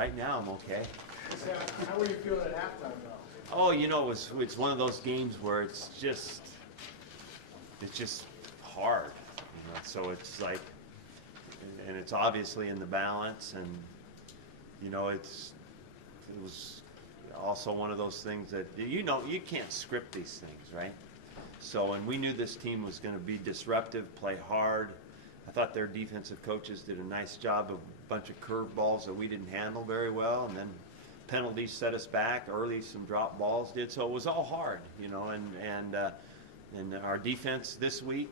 right now I'm okay. How were you feeling at halftime, though? Oh, it's one of those games where it's just hard, so it's like, and it's obviously in the balance, and it was also one of those things that you can't script these things, right? So, and we knew this team was going to be disruptive, play hard. I thought their defensive coaches did a nice job of a bunch of curveballs that we didn't handle very well, and then penalties set us back early. Some drop balls did, so it was all hard, and our defense this week,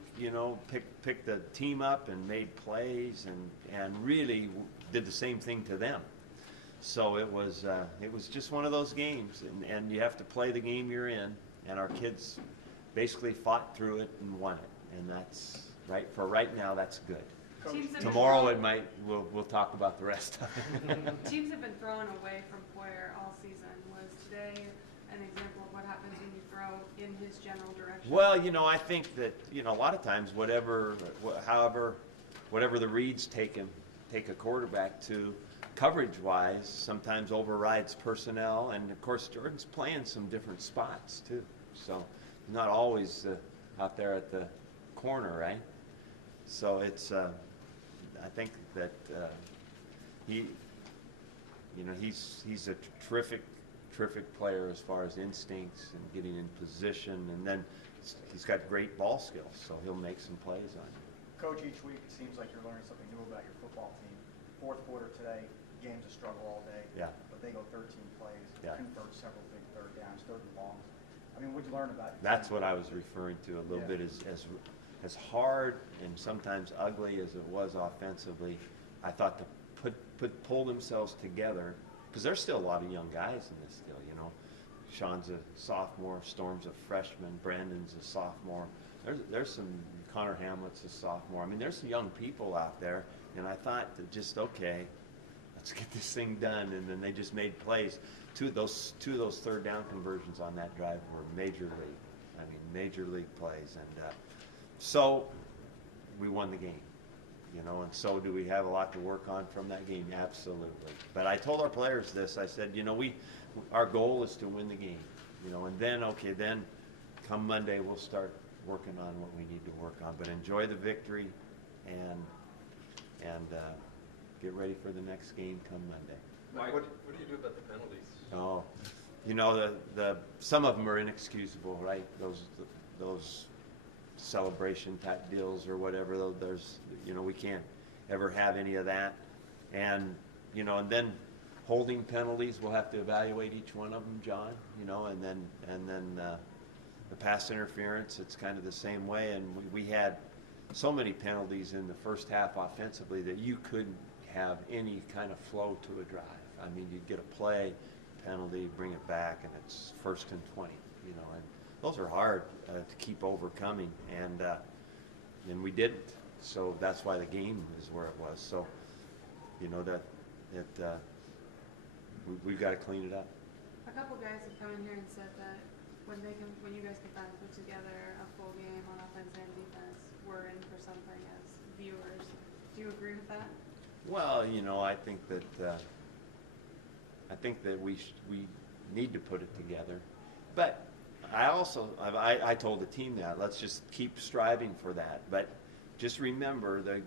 picked the team up and made plays and really did the same thing to them. So it was just one of those games, and you have to play the game you're in, and our kids basically fought through it and won it, and that's right. For right now, that's good. Tomorrow it might. We'll talk about the rest of it. Teams have been throwing away from Poyer all season. Was today an example of what happens when you throw in his general direction? Well, I think that a lot of times whatever the reads take a quarterback to, coverage-wise, sometimes overrides personnel, and of course Jordan's playing some different spots too. So he's not always out there at the corner, right? So it's I think that he's a terrific player as far as instincts and getting in position, and then he's got great ball skills, so he'll make some plays on you. Coach, each week it seems like you're learning something new about your football team. Fourth quarter today, game's a struggle all day. Yeah. But they go 13 plays, Yeah. convert several big third downs, third and longs. I mean, what'd you learn about it? That's what I was referring to a little bit, as hard and sometimes ugly as it was offensively. I thought to pull themselves together, because there's still a lot of young guys in this still. Sean's a sophomore, Storm's a freshman, Brandon's a sophomore. There's some, Connor Hamlet's a sophomore. I mean, there's some young people out there, and I thought that okay, let's get this thing done, and then they just made plays. Two of those third down conversions on that drive were major league. I mean, major league plays, and so we won the game, and so do we have a lot to work on from that game? Absolutely. But I told our players this. I said, our goal is to win the game, and then come Monday we'll start working on what we need to work on. But enjoy the victory, and get ready for the next game come Monday. Mike, what do you do about the penalties? Oh, the some of them are inexcusable, right? Those celebration type deals or whatever. There's we can't ever have any of that, and and then holding penalties, we'll have to evaluate each one of them, John. And then the pass interference, it's kind of the same way. And we had so many penalties in the first half offensively that you couldn't have any kind of flow to a drive. I mean, you'd get a play, penalty, bring it back, and it's 1st and 20. And those are hard to keep overcoming, and we didn't. So that's why the game is where it was. So we've got to clean it up. A couple guys have come in here and said that when you guys can finally put together a full game on offense and defense, we're in for something as viewers. Do you agree with that? Well, I think that we need to put it together, but I told the team that let's just keep striving for that. But just remember that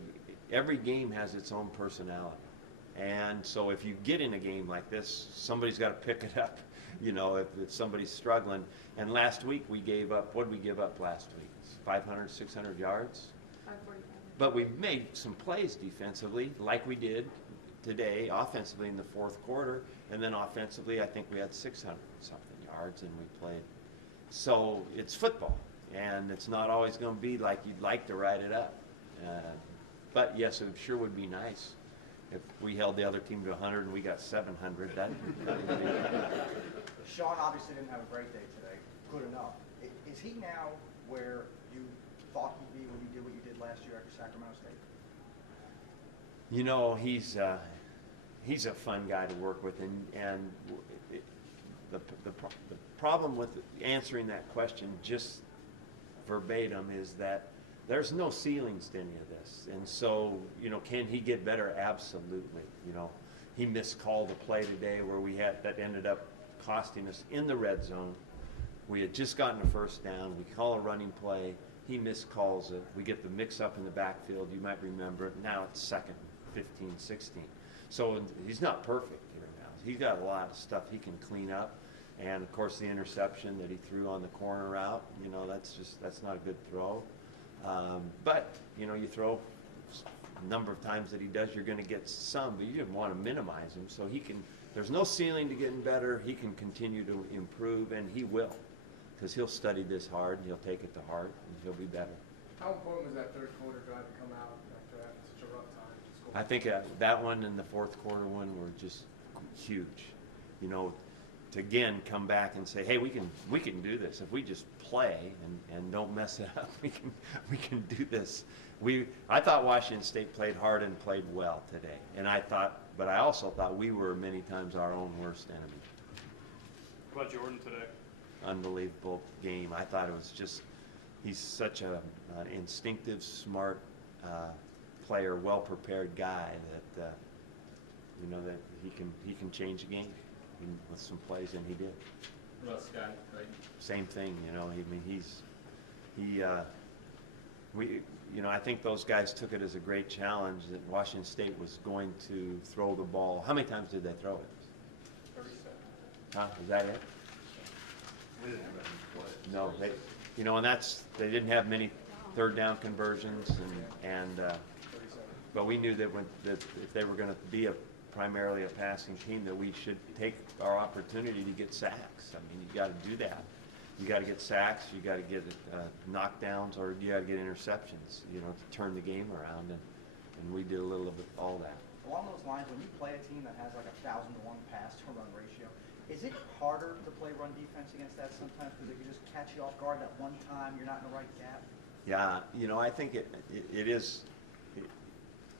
every game has its own personality, and so if you get in a game like this, somebody's got to pick it up. If somebody's struggling. And last week we gave up. What did we give up last week? 500, 600 yards. 545. But we made some plays defensively, like we did today, offensively in the fourth quarter, and then offensively I think we had 600-something yards, and we played. So it's football, and it's not always going to be like you'd like to write it up. But yes, it sure would be nice if we held the other team to 100 and we got 700. That would be. Sean obviously didn't have a great day today. Good enough. Is he now where you thought he'd be when you did what you did last year after Sacramento State? He's a fun guy to work with, and the problem with answering that question just verbatim is that there's no ceilings to any of this, and so can he get better? Absolutely. He miscalled a play today where that ended up costing us in the red zone. We had just gotten a first down. We call a running play. He miscalls it. We get the mix-up in the backfield. You might remember it. Now it's 2nd, 15, 16. So he's not perfect here now. He's got a lot of stuff he can clean up. And, of course, the interception that he threw on the corner route, that's not a good throw. But, you throw a number of times that he does, you're going to get some, but you didn't want to minimize him. So there's no ceiling to getting better. He can continue to improve, and he will, because he'll study this hard, and he'll take it to heart, and he'll be better. How important was that third quarter drive to come out after having such a rough time? I think that one and the fourth quarter one were just huge. To again come back and say, hey, we can do this if we just play and don't mess it up. We can do this. I thought Washington State played hard and played well today, but I also thought we were many times our own worst enemy. What about Jordan today? Unbelievable game. I thought it was just he's such an instinctive, smart player, well prepared guy that that he can change a game with some plays, and he did. What about Scott? Right? Same thing, I think those guys took it as a great challenge that Washington State was going to throw the ball. How many times did they throw it? 37. Huh? Is that it? We didn't have any No, they didn't have many third down conversions, but we knew that if they were going to be primarily a passing team, that we should take our opportunity to get sacks. I mean, you got to do that. You got to get sacks, you got to get knockdowns, or you got to get interceptions, to turn the game around, and we did a little bit all that. Along those lines, when you play a team that has like 1,000-to-1 pass-to-run ratio, is it harder to play run defense against that sometimes because they can just catch you off guard that one time, you're not in the right gap? Yeah, I think it is.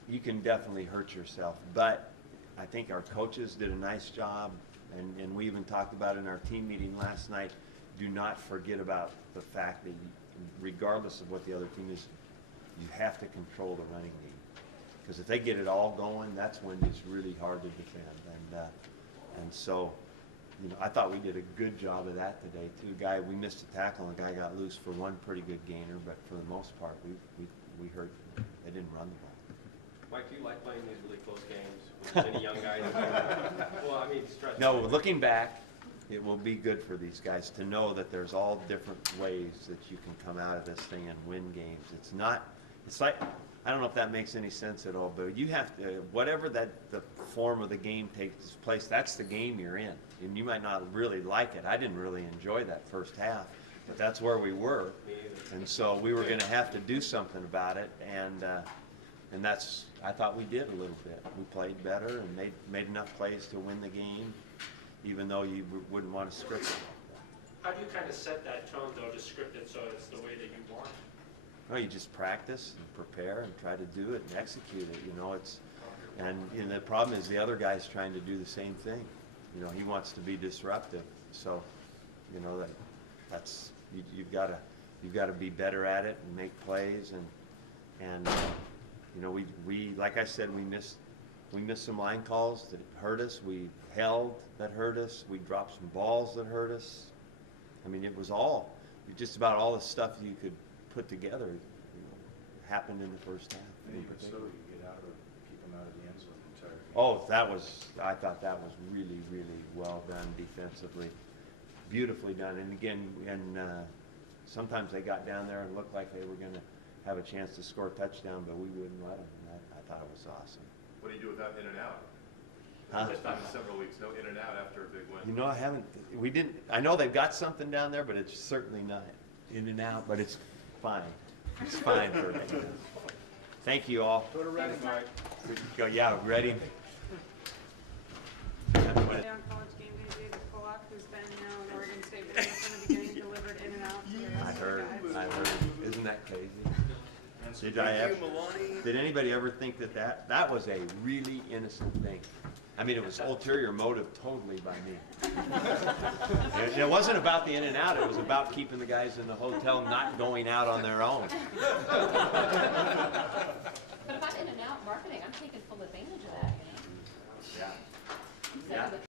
You can definitely hurt yourself, but I think our coaches did a nice job, and we even talked about in our team meeting last night. Do not forget about the fact that regardless of what the other team is, you have to control the running game, because if they get it all going, that's when it's really hard to defend. And so, I thought we did a good job of that today too. We missed a tackle, and the guy got loose for one pretty good gainer, but for the most part, we hurt. They didn't run the ball. Mike, do you like playing these really close games with as many young guys? Well, I mean, stretch. No, looking back, it will be good for these guys to know that there's all different ways that you can come out of this thing and win games. It's like, I don't know if that makes any sense at all, but you have to, whatever the form of the game takes place, that's the game you're in. And you might not really like it. I didn't really enjoy that first half, but that's where we were. And so we were going to have to do something about it, and I thought we did a little bit. We played better and made enough plays to win the game, even though you wouldn't want to script it. How do you kind of set that tone, though, to script it so it's the way that you want it? Well, you just practice and prepare and try to do it and execute it. And the problem is the other guy's trying to do the same thing. He wants to be disruptive. So, you've got to be better at it and make plays and we like I said, we missed some line calls that hurt us. We held that hurt us. We dropped some balls that hurt us. I mean, it was just about all the stuff you could put together happened in the first half. Even so, you get out of keep them out of the end zone the entire game. Oh, I thought that was really, really well done defensively. Beautifully done. And again, sometimes they got down there and looked like they were going to have a chance to score a touchdown, but we wouldn't let them. And I thought it was awesome. What do you do without in and out? Huh? First time in several weeks, no in and out after a big win. We didn't, I know they've got something down there, but it's certainly not in and out, but it's fine. It's fine for me. Thank you all. Go to Reading, Mike. Yeah, ready? On college game day, David Pollock, who's been now in Oregon State from the beginning, delivered in and out. I heard. Isn't that crazy? Did anybody ever think that was a really innocent thing? I mean, it was ulterior motive totally by me. It wasn't about the in and out. It was about keeping the guys in the hotel not going out on their own. But if I'm in and out marketing, I'm taking full advantage of that. Yeah. Yeah.